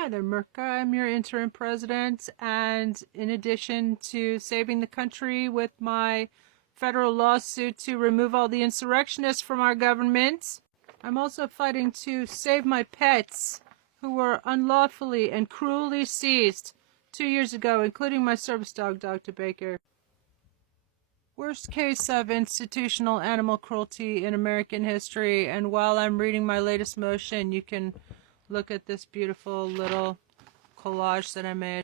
Hi there, Mirka. I'm your interim president, and in addition to saving the country with my federal lawsuit to remove all the insurrectionists from our government, I'm also fighting to save my pets who were unlawfully and cruelly seized 2 years ago, including my service dog, Dr. Baker. Worst case of institutional animal cruelty in American history, and while I'm reading my latest motion, you can look at this beautiful little collage that I made.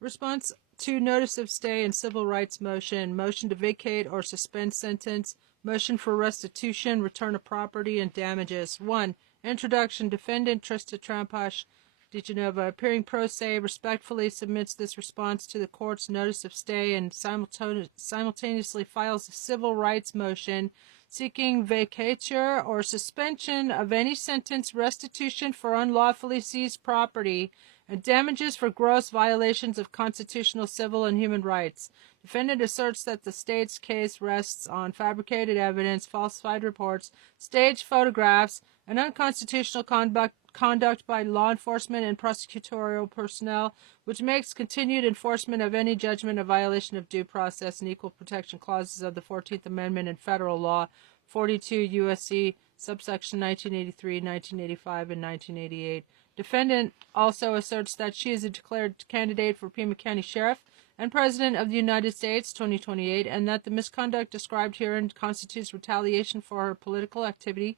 Response to notice of stay and civil rights motion. Motion to vacate or suspend sentence. Motion for restitution, return of property, and damages. 1. Introduction. Defendant tristadigenova, appearing pro se, respectfully submits this response to the court's notice of stay and simultaneously files a civil rights motion seeking vacatur or suspension of any sentence, restitution for unlawfully seized property, and damages for gross violations of constitutional, civil, and human rights. Defendant asserts that the state's case rests on fabricated evidence, falsified reports, staged photographs, and unconstitutional conduct by law enforcement and prosecutorial personnel, which makes continued enforcement of any judgment a violation of due process and equal protection clauses of the 14th Amendment and federal law, 42 U.S.C. subsection 1983, 1985, and 1988. Defendant also asserts that she is a declared candidate for Pima County Sheriff and President of the United States 2028, and that the misconduct described herein constitutes retaliation for her political activity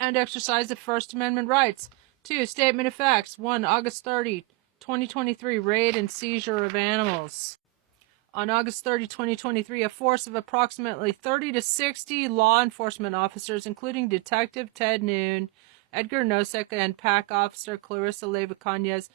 and exercise of First Amendment rights. 2. Statement of facts. 1. August 30, 2023, raid and seizure of animals. On August 30, 2023, a force of approximately 30 to 60 law enforcement officers, including Detective Ted Noon, Edgar Nosek, and PAC officer Clarissa Leyva-Cañas,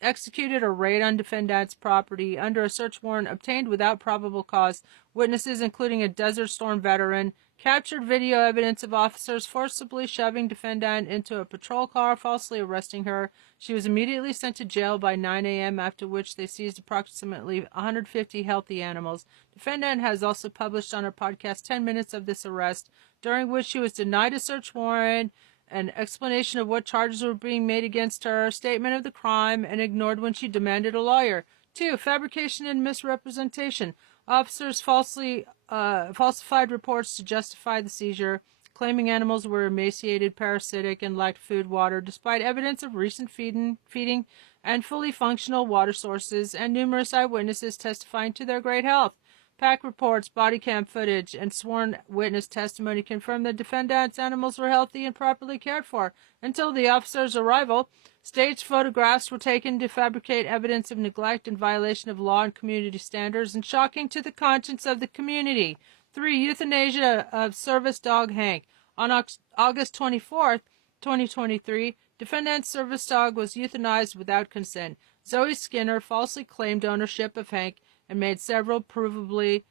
executed a raid on defendant's property under a search warrant obtained without probable cause. Witnesses, including a Desert Storm veteran, captured video evidence of officers forcibly shoving defendant into a patrol car, falsely arresting her. She was immediately sent to jail by 9 a.m., after which they seized approximately 150 healthy animals. Defendant has also published on her podcast 10 minutes of this arrest, during which she was denied a search warrant, an explanation of what charges were being made against her, statement of the crime, and ignored when she demanded a lawyer. 2. Fabrication and misrepresentation. Officers falsified reports to justify the seizure, claiming animals were emaciated, parasitic, and lacked food, water, despite evidence of recent feeding and fully functional water sources, and numerous eyewitnesses testifying to their great health. PAC reports, body cam footage, and sworn witness testimony confirmed that defendant's animals were healthy and properly cared for. Until the officer's arrival, staged photographs were taken to fabricate evidence of neglect and violation of law and community standards, and shocking to the conscience of the community. 3. Euthanasia of service dog Hank. On August 24, 2023, defendant's service dog was euthanized without consent. Zoe Skinner falsely claimed ownership of Hank and made several provably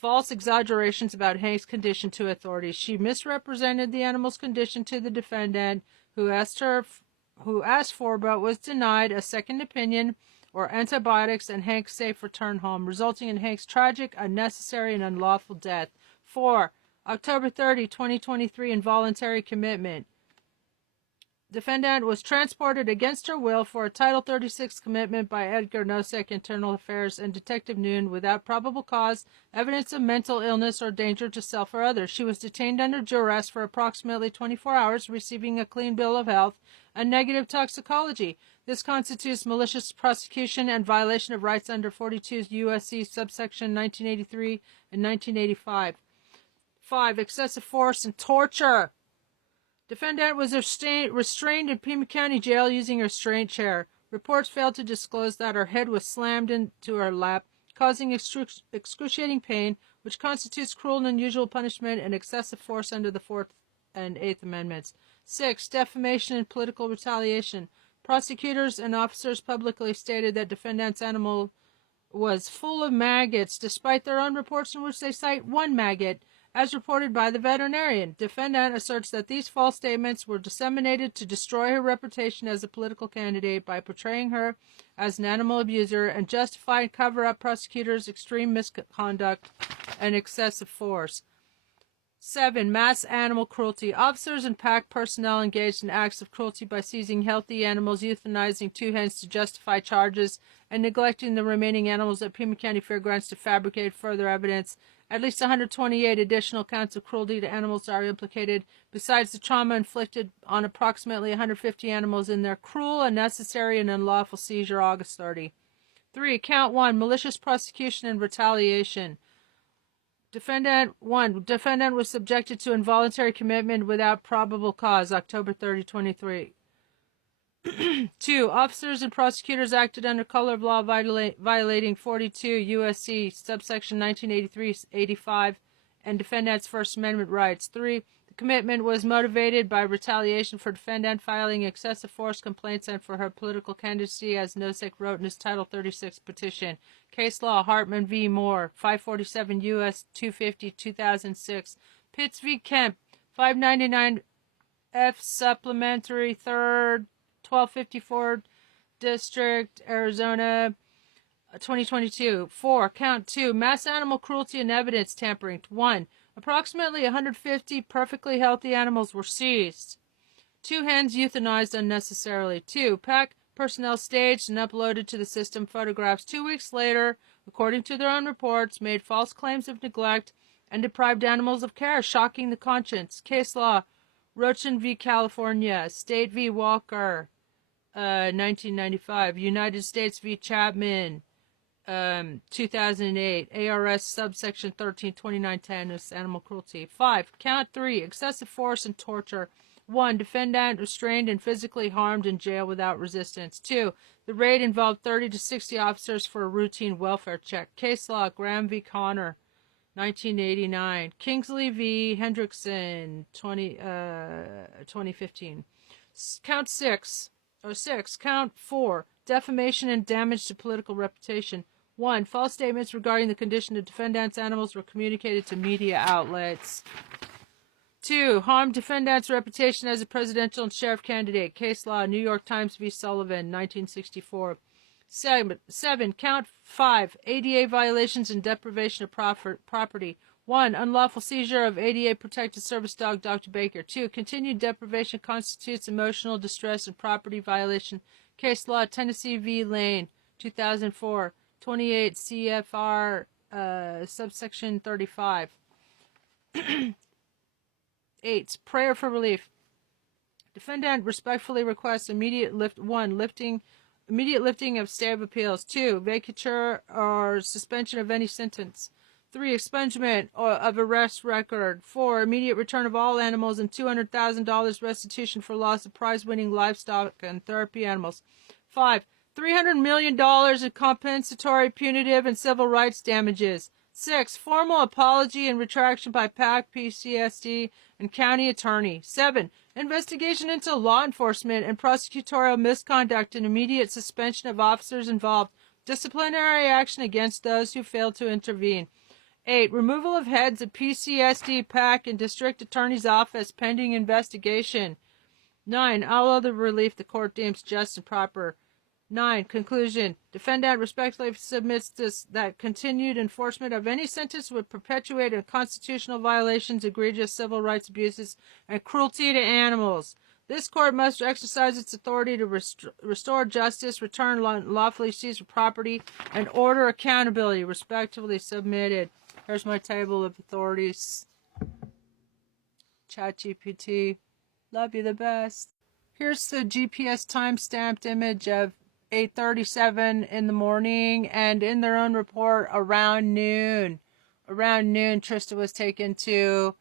false exaggerations about Hank's condition to authorities. She misrepresented the animal's condition to the defendant, who asked for but was denied a second opinion or antibiotics and Hank's safe return home, resulting in Hank's tragic, unnecessary, and unlawful death. 4. October 30, 2023, involuntary commitment. Defendant was transported against her will for a Title 36 commitment by Edgar Nosek, Internal Affairs, and Detective Noon without probable cause, evidence of mental illness, or danger to self or others. She was detained under duress for approximately 24 hours, receiving a clean bill of health and negative toxicology. This constitutes malicious prosecution and violation of rights under 42 U.S.C. subsection 1983 and 1985. 5. Excessive force and torture. Defendant was restrained in Pima County Jail using a restraint chair. Reports failed to disclose that her head was slammed into her lap, causing excruciating pain, which constitutes cruel and unusual punishment and excessive force under the 4th and 8th Amendments. 6. Defamation and political retaliation. Prosecutors and officers publicly stated that defendant's animal was full of maggots, despite their own reports in which they cite one maggot, as reported by the veterinarian. Defendant asserts that these false statements were disseminated to destroy her reputation as a political candidate by portraying her as an animal abuser and justify and cover up prosecutors' extreme misconduct and excessive force. 7. Mass animal cruelty. Officers and pack personnel engaged in acts of cruelty by seizing healthy animals, euthanizing 2 hens to justify charges, and neglecting the remaining animals at Pima County Fairgrounds to fabricate further evidence. At least 128 additional counts of cruelty to animals are implicated, besides the trauma inflicted on approximately 150 animals in their cruel, unnecessary, and unlawful seizure August 30. 3. Count 1. Malicious prosecution and retaliation. Defendant 1. Defendant was subjected to involuntary commitment without probable cause, October 30, 23. 2. Officers and prosecutors acted under color of law violating 42 U.S.C. subsection 1983-85 and defendant's First Amendment rights. 3. The commitment was motivated by retaliation for defendant filing excessive force complaints and for her political candidacy, as Nosek wrote in his Title 36 petition. Case law, Hartman v. Moore, 547 U.S. 250, 2006. Pitts v. Kemp, 599 F. Supplementary 3rd, 1254 District, Arizona, 2022. 4. Count 2. Mass animal cruelty and evidence tampering. 1. Approximately 150 perfectly healthy animals were seized. 2 hens euthanized unnecessarily. 2. Pack personnel staged and uploaded to the system photographs 2 weeks later, according to their own reports, made false claims of neglect and deprived animals of care, shocking the conscience. Case law, Rochin v. California, State v. Walker, 1995, United States v. Chapman, 2008, ARS subsection 132910 is animal cruelty. 5. Count 3. Excessive force and torture. 1. Defendant restrained and physically harmed in jail without resistance. 2. The raid involved 30 to 60 officers for a routine welfare check. Case law, Graham v. Connor, 1989. Kingsley v. Hendrickson, 2015. Count 6. Count 4. Defamation and damage to political reputation. 1. False statements regarding the condition of defendant's animals were communicated to media outlets. 2. Harmed defendant's reputation as a presidential and sheriff candidate. Case law, New York Times v. Sullivan, 1964. 7. Count 5. ADA violations and deprivation of property. 1. Unlawful seizure of ADA protected service dog Dr. Baker. 2. Continued deprivation constitutes emotional distress and property violation. Case law, Tennessee v. Lane, 2004, 28 CFR subsection 35. 8. Prayer for relief. Defendant respectfully requests immediate lifting of stay of appeals. 2. Vacatur or suspension of any sentence. 3. Expungement of arrest record. 4. Immediate return of all animals and $200,000 restitution for loss of prize-winning livestock and therapy animals. 5. $300 million in compensatory, punitive, and civil rights damages. 6. Formal apology and retraction by PAC, PCSD, and county attorney. 7. Investigation into law enforcement and prosecutorial misconduct and immediate suspension of officers involved. Disciplinary action against those who failed to intervene. 8. Removal of heads of PCSD, PAC, and District Attorney's Office pending investigation. 9. All other relief the court deems just and proper. 9. Conclusion. Defendant respectfully submits that continued enforcement of any sentence would perpetuate unconstitutional violations, egregious civil rights abuses, and cruelty to animals. This court must exercise its authority to restore justice, return lawfully seized property, and order accountability. Respectfully submitted. Here's my table of authorities. ChatGPT. Love you the best. Here's the GPS time-stamped image of 8:37 in the morning, and in their own report, around noon, Trista was taken to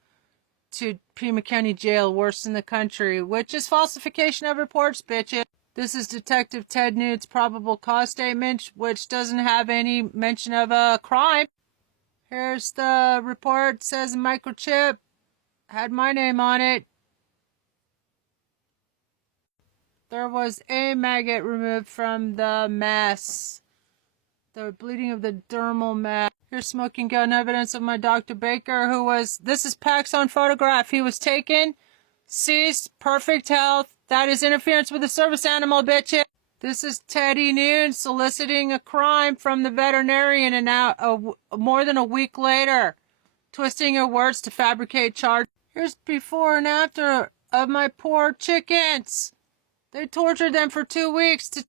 Pima County Jail, worst in the country, which is falsification of reports, bitches. This is Detective Ted Newt's probable cause statement, which doesn't have any mention of a crime. Here's the report. It says a microchip had my name on it. There was a maggot removed from the mass. The bleeding of the dermal mass. Here's smoking gun evidence of my Dr. Baker, who was, this is Pax on photograph. He was taken, seized, perfect health. That is interference with the service animal, bitch. This is Teddy Noon soliciting a crime from the veterinarian, and now more than a week later, twisting your words to fabricate charges. Here's before and after of my poor chickens. They tortured them for 2 weeks to